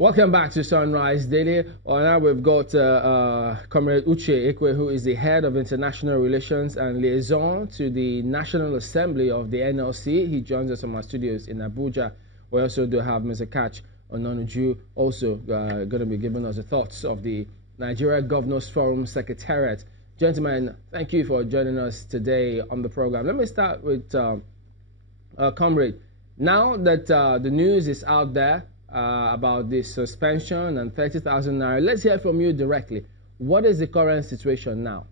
Welcome back to Sunrise Daily. Now we've got Comrade Uche Ikwe, who is the head of international relations and liaison to the National Assembly of the NLC. He joins us from our studios in Abuja. We also do have Mr. Katch Ononuju, also going to be giving us the thoughts of the Nigeria Governors Forum Secretariat. Gentlemen, thank you for joining us today on the program. Let me start with Comrade. Now that the news is out there about this suspension and 30,000 naira, let's hear from you directly. What is the current situation now?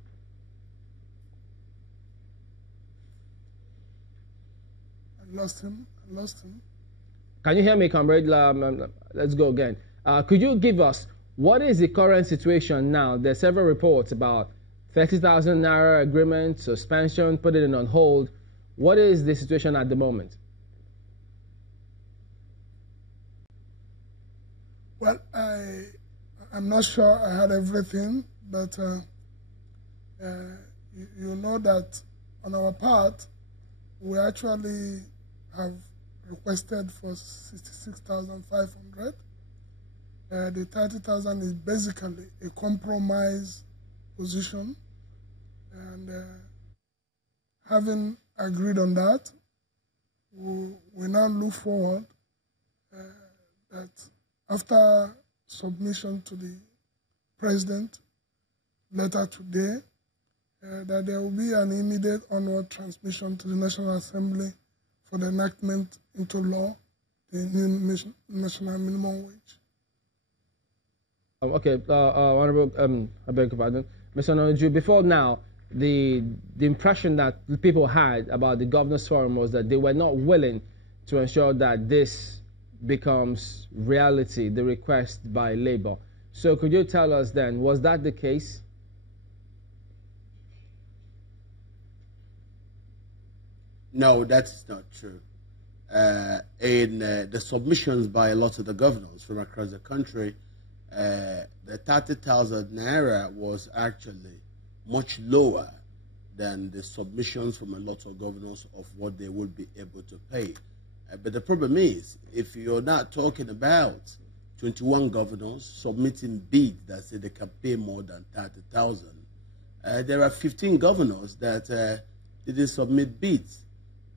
I lost him. Can you hear me, comrade? Let's go again. Could you give us what is the current situation now? There's several reports about 30,000 naira agreement, suspension, put it on hold. What is the situation at the moment? Well, I'm not sure I had everything, but you know that on our part, we actually have requested for 66,500. The 30,000 is basically a compromise position, and having agreed on that, we now look forward that after submission to the President later today, that there will be an immediate onward transmission to the National Assembly for the enactment into law the new national minimum wage. Okay, Honorable, I beg your pardon, Mr. Ononuju, before now, the impression that the people had about the Governors Forum was that they were not willing to ensure that this becomes reality, the request by Labour. So could you tell us then, was that the case? No, that's not true. In the submissions by a lot of the governors from across the country, the 30,000 naira was actually much lower than the submissions from a lot of governors of what they would be able to pay. But the problem is, if you're not talking about 21 governors submitting bids that say they can pay more than 30,000, there are 15 governors that didn't submit bids.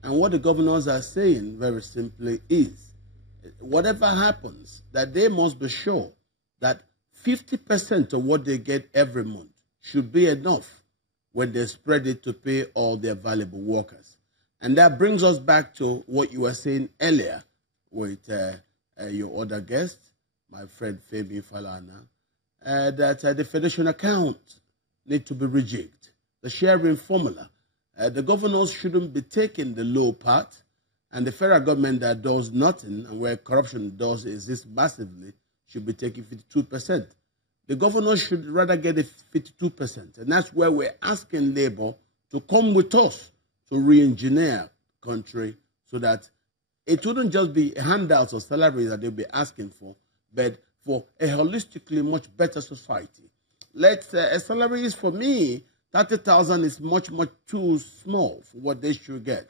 And what the governors are saying very simply is, whatever happens, that they must be sure that 50% of what they get every month should be enough when they spread it to pay all their valuable workers. And that brings us back to what you were saying earlier with your other guest, my friend Femi Falana, that the federation account need to be rejigged. The sharing formula. The governors shouldn't be taking the low part, and the federal government that does nothing and where corruption does exist massively should be taking 52%. The governors should rather get the 52%, and that's where we're asking Labour to come with us to re-engineer the country so that it wouldn't just be handouts or salaries that they'll be asking for, but for a holistically much better society. A salary is, for me, 30,000 is much too small for what they should get.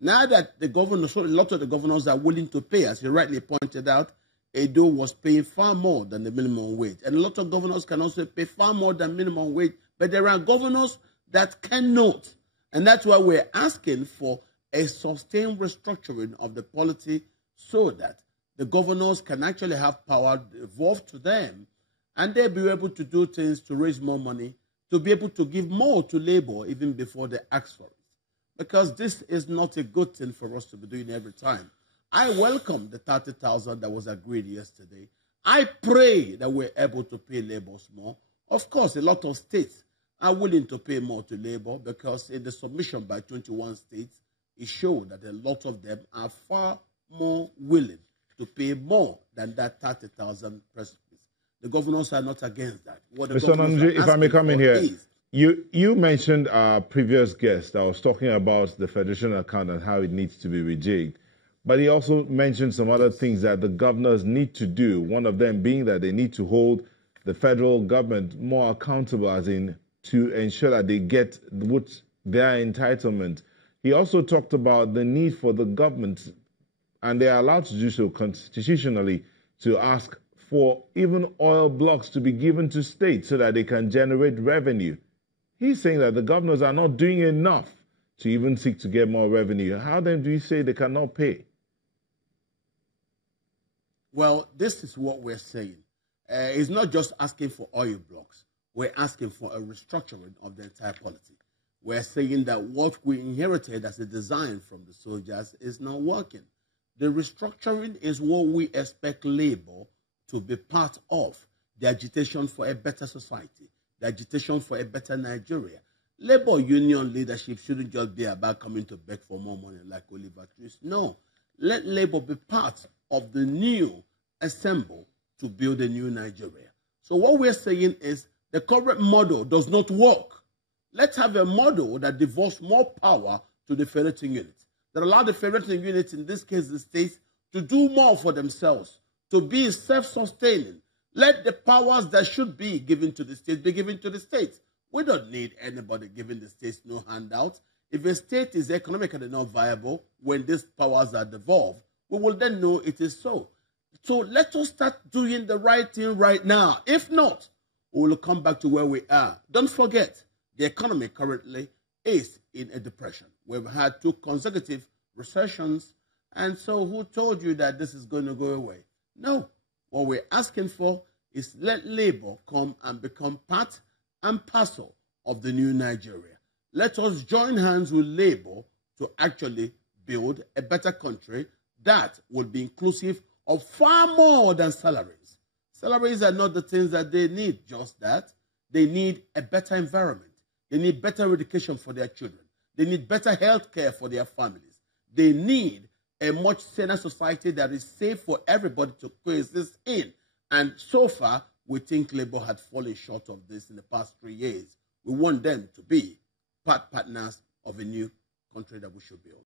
Now that the governors, so a lot of the governors are willing to pay, as you rightly pointed out, Edo was paying far more than the minimum wage. And a lot of governors can also pay far more than minimum wage, but there are governors that cannot. And that's why we're asking for a sustained restructuring of the polity so that the governors can actually have power devolved to them, and they'll be able to do things to raise more money, to be able to give more to Labour even before they ask for it. Because this is not a good thing for us to be doing every time. I welcome the 30,000 that was agreed yesterday. I pray that we're able to pay Labour's more. Of course, a lot of states are willing to pay more to Labour because in the submission by 21 states, it showed that a lot of them are far more willing to pay more than that 30,000 precipice. The governors are not against that. What the Mr. Ononuju, if I may come in here, you mentioned our previous guest that was talking about the federation account and how it needs to be rejigged. But he also mentioned some other things that the governors need to do, one of them being that they need to hold the federal government more accountable, as in to ensure that they get what their entitlement. He also talked about the need for the government, and they are allowed to do so constitutionally, to ask for even oil blocks to be given to states so that they can generate revenue. He's saying that the governors are not doing enough to even seek to get more revenue. How then do you say they cannot pay? Well, this is what we're saying. It's not just asking for oil blocks. We're asking for a restructuring of the entire polity. We're saying that what we inherited as a design from the soldiers is not working. The restructuring is what we expect Labour to be part of, the agitation for a better society, the agitation for a better Nigeria. Labour union leadership shouldn't just be about coming to beg for more money like Oliver Twist. No, let Labour be part of the new assemble to build a new Nigeria. So what we're saying is the current model does not work. Let's have a model that devolves more power to the federating unit, that allow the federating unit, in this case the states, to do more for themselves, to be self-sustaining. Let the powers that should be given to the states be given to the states. We don't need anybody giving the states no handout. If a state is economically not viable, when these powers are devolved, we will then know it is so. So let us start doing the right thing right now. If not, we will come back to where we are. Don't forget, the economy currently is in a depression. We've had 2 consecutive recessions, and so who told you that this is going to go away? No. What we're asking for is let Labour come and become part and parcel of the new Nigeria. Let us join hands with Labour to actually build a better country that will be inclusive of far more than salaries. Salaries are not the things that they need, just that. They need a better environment. They need better education for their children. They need better health care for their families. They need a much saner society that is safe for everybody to coexist in. And so far, we think Labour had fallen short of this in the past 3 years. We want them to be partners of a new country that we should build.